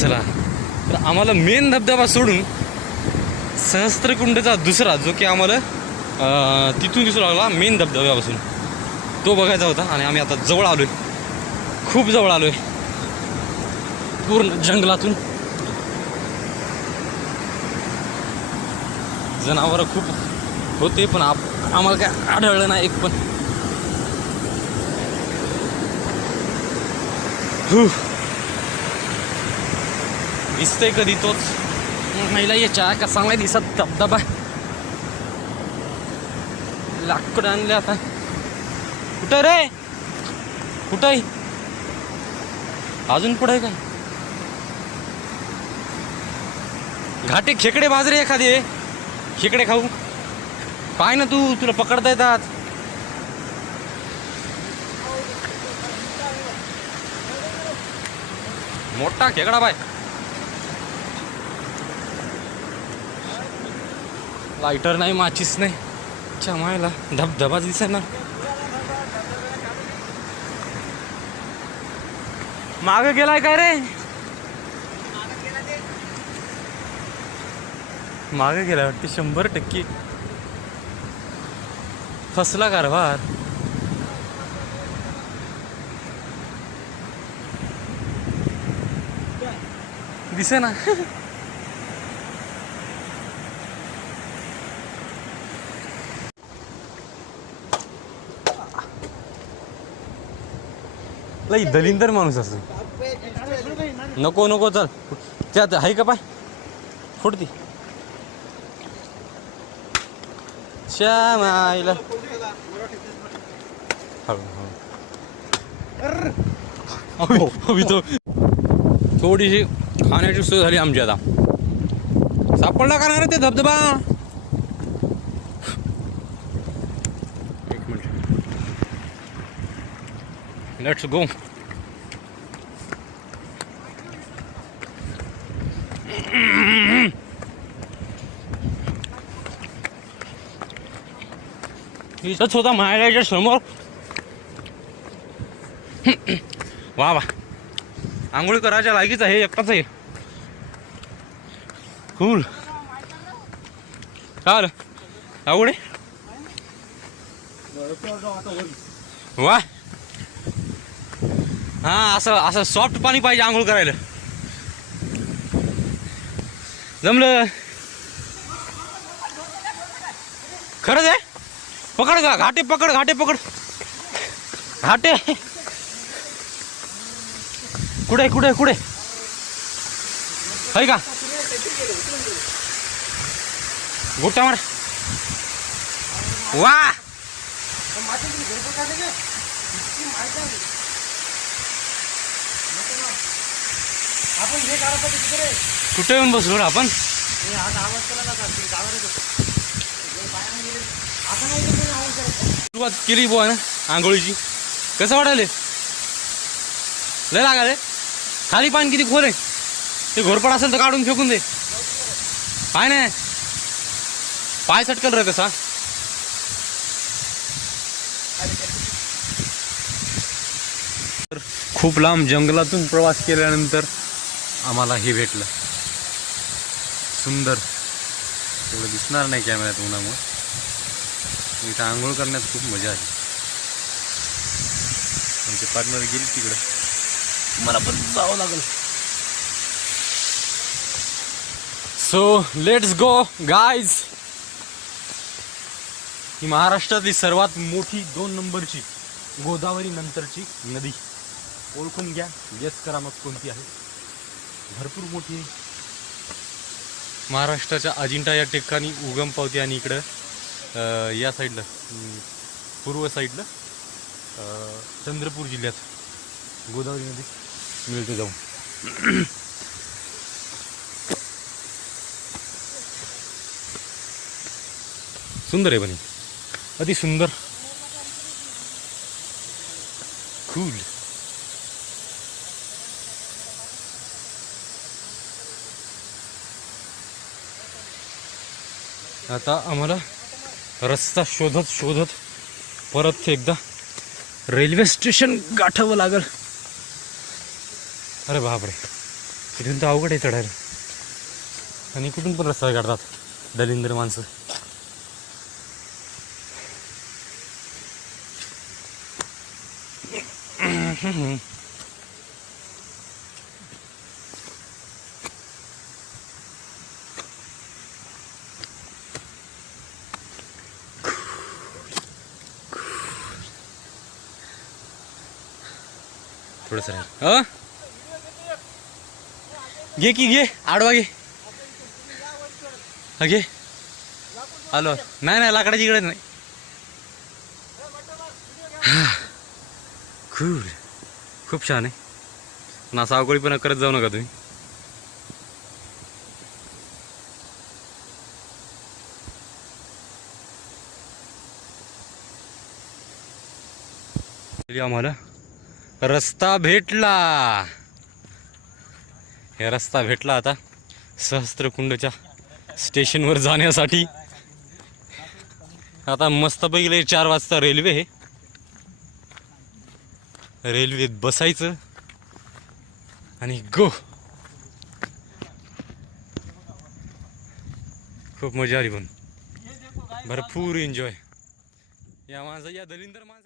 चला. तर आम्हाला मेन धबधबा सोडून सहस्त्रकुंडचा दुसरा जो की आम्हाला तिथून दिसू लागला मेन धबधब्यापासून. तो बघायचा होता आणि आम्ही आता जवळ आलोय. खूप जवळ आलोय. पूर्ण जंगलातून. जनावरं खूप होते पण आप आम्हाला काय आढळलं नाही एक पण. हु. दिसतंय कधी तोच? महिला याच्या कसा नाही दिसत धबधबा. लाकूड आणले आता. कुठं रे? कुठं? आहे अजून पुढे आहे काय? घाटे खेकडे बाजरे एखादे. खेकडे खाऊ. पाय ना तू तुला पकडता येतात. मोठा खेकडा बाय. लाइटर नाही माचीस नाही। चमायला धबधबा दिसे ना। माग गेलाय काय रे? मागे गेला वाटते शंभर टक्के. फसला कारभार दिसे ना. लई दलिंदर माणूस असं नको नको चल. त्यात आहे का पाय? फुटती श्याम आईला हळू, थोडीशी खाण्याची सोय झाली आमची आता. सापडला का रे ते धबधबा? एक मिनिट. लेट्स गो इथंच होता महाराजाच्या समोर? वा वा. आंघोळी करायच्या लागीच आहे एकटाच आहे. कूल चाल आवडे? वा. हा असं असं सॉफ्ट पाणी पाहिजे आंघोळ करायला. जमलं? खरंच आहे? पकड का घाटे पकड घाटे पकड. घाटे. कुठे कुठे कुठे? है का? गोट्या मार. वा कुठे येऊन बसलो रे आपण? सुरुवात केली बुवा ना आंघोळीची. कसं वाटायले लय लागाले खाली पाणी किती खोल आहे? ते घोरपड असेल तर काढून फेकून दे. पाय नाही. पाय सटकल रे कसा. तर खूप लांब जंगलातून प्रवास केल्यानंतर आम्हाला हे भेटलं. सुंदर. एवढं दिसणार नाही कॅमेऱ्यात उन्हामुळे. इथं आंघोळ करण्यात खूप मजा आली. आमचे पार्टनर गेली तिकडं. मला पण जावं लागलं. सो लेट्स गो गाईज ही महाराष्ट्रातली सर्वात मोठी दोन नंबरची गोदावरी नंतरची नदी. ओळखून घ्या. गेस करा मग कोणती आहे. भरपूर मोठी महाराष्ट्राच्या अजिंठा या ठिकाणी उगम पावते आणि इकडं या साईडला पूर्व साईडला चंद्रपूर जिल्ह्यात गोदावरी नदी मिळते जाऊन. सुंदर आहे पण अति सुंदर कूल आता आम्हाला रस्ता शोधत शोधत परत एकदा रेल्वे स्टेशन गाठावं लागल. अरे बापरे. तिथून तर अवघड आहे चढायला आणि कुठून पण रस्ता काढतात दलिंदर माणसं. थोडस राहील. अ घे की घे. आडवा घे. हा घे. आलो नाही नाही लाकडाची इकडे नाही. खूप खूप छान आहे. ना सावकळी पण करत जाऊ नका तुम्ही. आम्हाला रस्ता भेटला. हे रस्ता भेटला आता सहस्त्रकुंडच्या स्टेशनवर जाण्यासाठी. आता मस्तपैकी लय चार वाजता रेल्वे आहे. रेल्वेत बसायचं. आणि गो खूप मजा आली पण. भरपूर एन्जॉय या माझं या दलिंदर माणसा